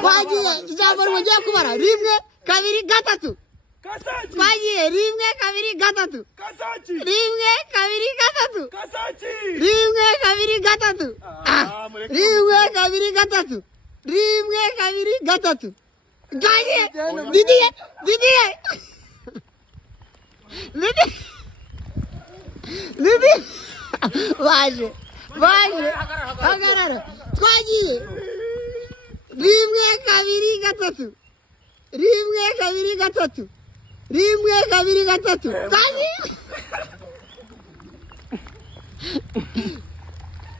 twagiye ijambo rigiye kubara rimwe kabiri gatatu twagiye rimwe kabiri gatatu rimwe kabiri gatatu rimwe kabiri gatatu rimwe kabiri gatatu rimwe kabiri gatatu twagiye Didiye baje hagarara twagiye rimwe kabiri gatatu rimwe kabiri gatatu rimwe kabiri gatatu twagiye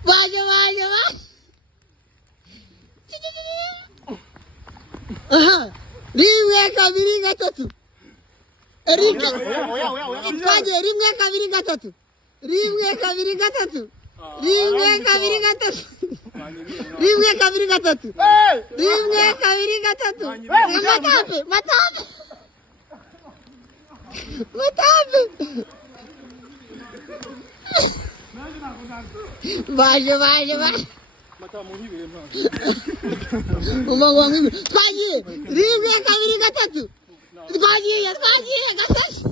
baje rimwe kabiri gatatu Erika twagiye rimwe kabiri gatatu rimwe kabiri gatatu rimwe kabiri gatatu rimwe kabiri gatatu rimwe kabiri gatatu matape baje twagiye rimwe kabiri gatatu twagiye Gasaki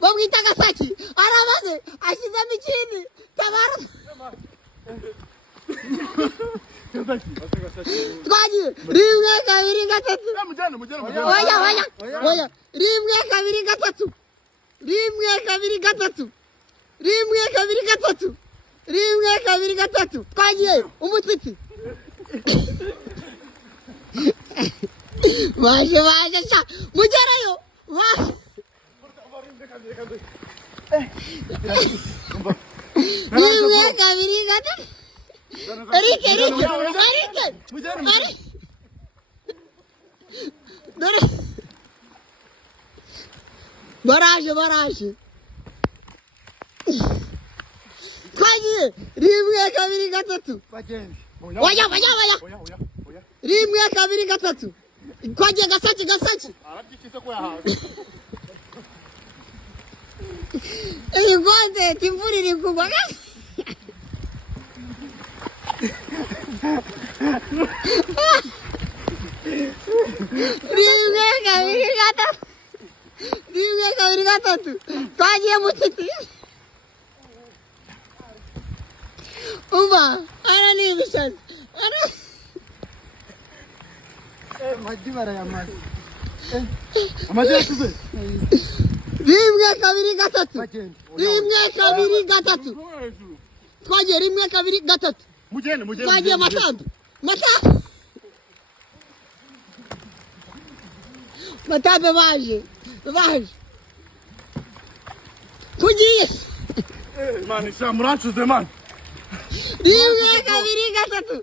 bamwita Gasaki arabaze ashyizemo ikindi tabara twagiye rimwe kabiri gatatu oya rimwe kabiri gatatu rimwe kabiri gatatu rimwe kabiri gatatu rimwe kabiri gatatu twagiye umutiti baje sha mugerayo rimwe kabiri gatatu Erike baraje twagiye rimwe kabiri gatatu oya rimwe kabiri gatatu twagiye Gasaki Igonde imvura iri kugwa rimwe kabiri gatatu twagiye mutiti umva ara ni ibisazi maji barayamaze amaje tuze rimwe kabiri gatatu rimwe kabiri gatatu twagiye rimwe kabiri gatatu twagiye matape baje kugiye mani samuranchuze man rimwe kabiri gatatu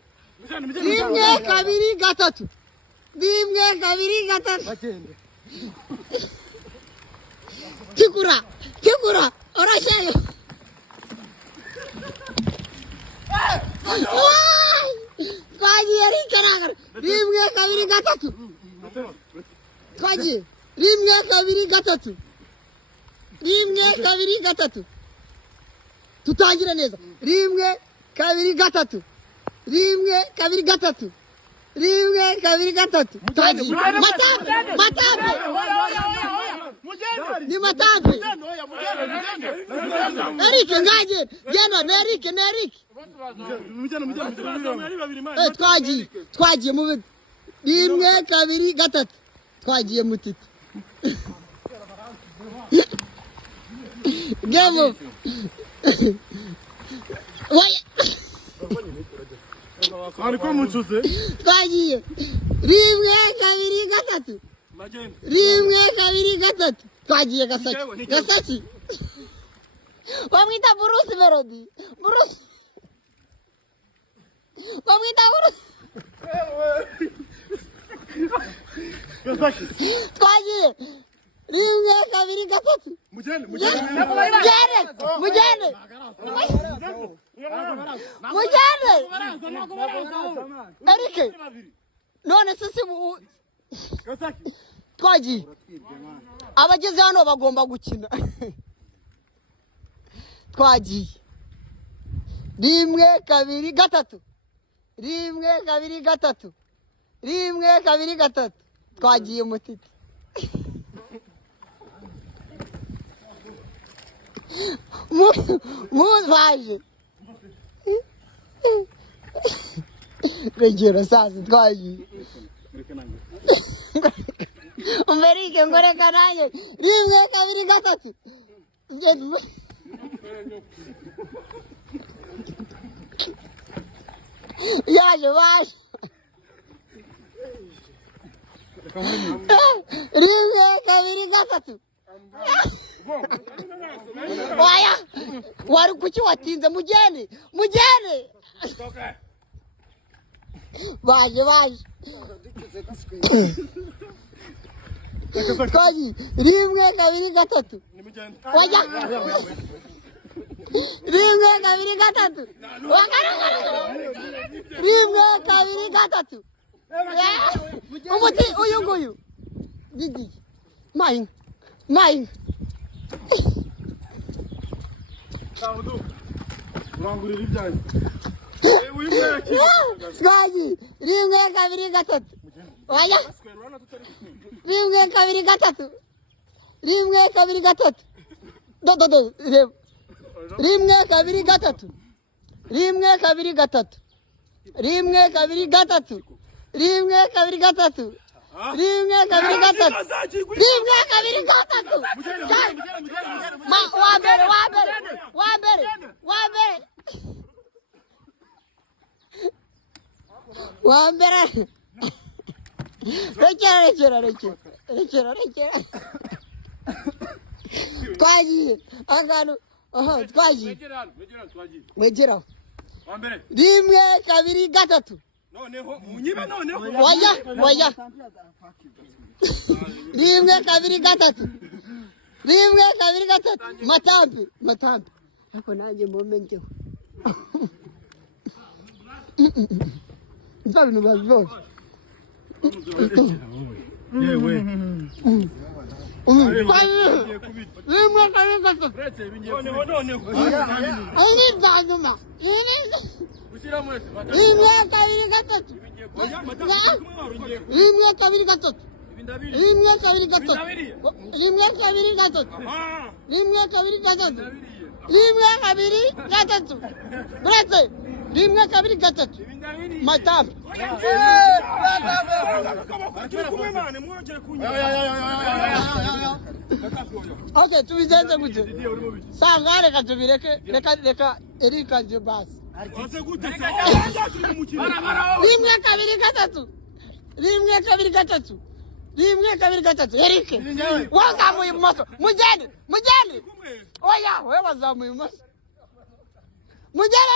rimwe kabiri gatatu rimwe kabiri gatatu Kigura orashayo twagiye rimwe kabiri gatatu twagiye rimwe kabiri gatatu tutangire neza rimwe kabiri gatatu rimwe kabiri gatatu twagiye matape ni matape Eric ngaje genda na Eric twagiye mu rimwe kabiri gatatu twagiye mutiti gemo ariko munchuze twagiye rimwe kabiri gatatu rimwe kabiri gatatu twagiye Gasaki bamwita Bruce Melody bamwita Bruce twagiye rimwe kabiri gatatu mujyane Erike none sisi twagiye abageze hano bagomba gukina twagiye rimwe kabiri gatatu rimwe kabiri gatatu rimwe kabiri gatatu twagiye mutiti baje regera sasa twagiye umberike ngo reka nanjye rimwe kabiri gatatu yaje baje rimwe kabiri gatatu waya wari kuki watinze mugeni baje twagiye rimwe kabiri gatatu wajya rimwe kabiri gatatu rimwe kabiri gatatu umuti uyu nguyu mayi urangurira ibyanyu twagiye rimwe kabiri gatatu wajya rimwe kabiri gatatu dodo reba rimwe kabiri gatatu rimwe kabiri gatatu rimwe kabiri gatatu rimwe kabiri gatatu rimwe kabiri gatatu rimwe kabiri gatatu wa mbere rekera twagiye akantu twagiye wegeraho rimwe kabiri gatatu waya rimwe kabiri gatatu matampe ariko nanjye momenteho nta bintu babyose rimwe kabiri gatatu rimwe kabiri gatatu rimwe kabiri gatatu rimwe kabiri gatatu rimwe kabiri gatatu rimwe kabiri gatatu rimwe kabiri gatatu buretse rimwe kabiri gatatu matampe okay tubizenze gute sanga reka tubireke reka Erika nje basi rimwe kabiri gatatu Erike wazamuye ibumoso mugeni oya we wazamuye ibumoso mugeni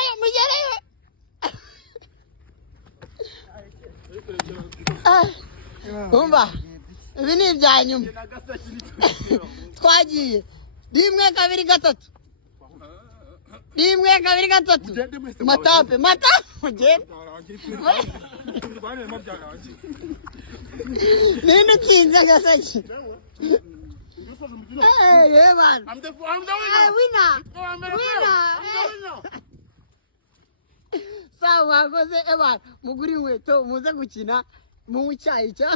umva ibi ni ibya nyuma twagiye rimwe kabiri gatatu matampe mugeni nini utsinze gaseke yeah man I'm the winner sawa goze eba muguri inkweto muze gukina mu cyayi cya